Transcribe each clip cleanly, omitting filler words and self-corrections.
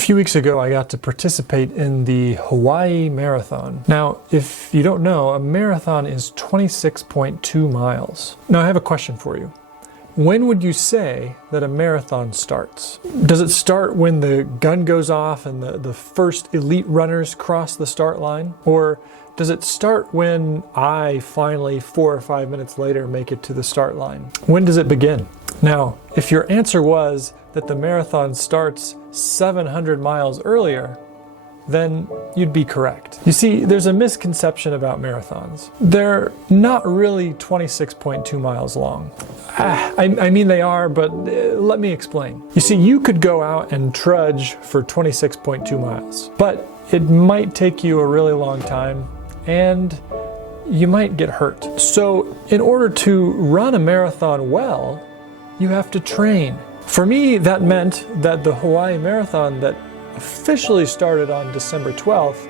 few weeks ago, I got to participate in the Hawaii Marathon. Now, if you don't know, a marathon is 26.2 miles. Now, I have a question for you. When would you say that a marathon starts? Does it start when the gun goes off and the first elite runners cross the start line? Or does it start when I finally, 4 or 5 minutes later, make it to the start line? When does it begin? Now, if your answer was that the marathon starts 700 miles earlier, then you'd be correct. You see, there's a misconception about marathons. They're not really 26.2 miles long. I mean they are, but let me explain. You see, you could go out and trudge for 26.2 miles, but it might take you a really long time and you might get hurt. So in order to run a marathon well, you have to train. For me, that meant that the Hawaii Marathon that officially started on December 12th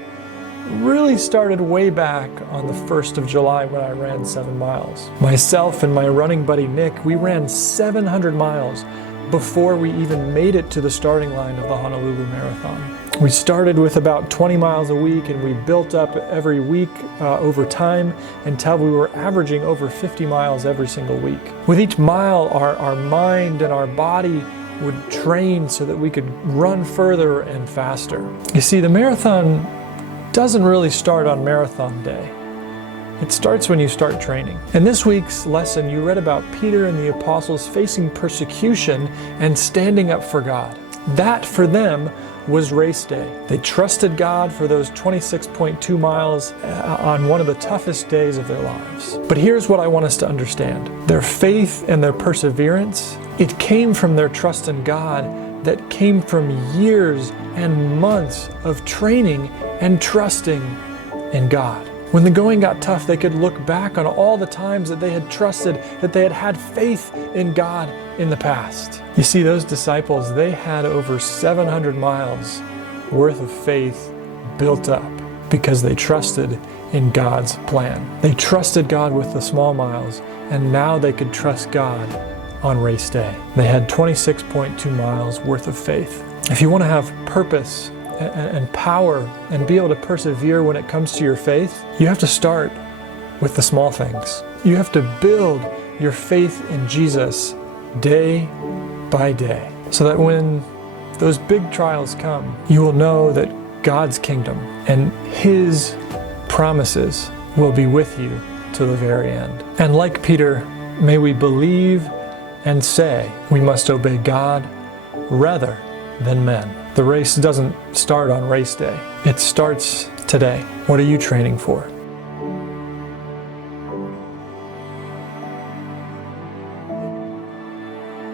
really started way back on the 1st of July when I ran 7 miles. Myself and my running buddy Nick, we ran 700 miles before we even made it to the starting line of the Honolulu Marathon. We started with about 20 miles a week and we built up every week over time until we were averaging over 50 miles every single week. With each mile, our mind and our body would train so that we could run further and faster. You see, the marathon doesn't really start on marathon day. It starts when you start training. In this week's lesson, you read about Peter and the apostles facing persecution and standing up for God. That, for them, was race day. They trusted God for those 26.2 miles on one of the toughest days of their lives. But here's what I want us to understand. Their faith and their perseverance, it came from their trust in God that came from years and months of training and trusting in God. When the going got tough, they could look back on all the times that they had trusted, that they had had faith in God in the past. You see, those disciples, they had over 700 miles worth of faith built up because they trusted in God's plan. They trusted God with the small miles, and now they could trust God on race day. They had 26.2 miles worth of faith. If you want to have purpose and power and be able to persevere when it comes to your faith, you have to start with the small things. You have to build your faith in Jesus day by day, so that when those big trials come, you will know that God's kingdom and His promises will be with you to the very end. And like Peter, may we believe and say we must obey God rather than men. The race doesn't start on race day. It starts today. What are you training for?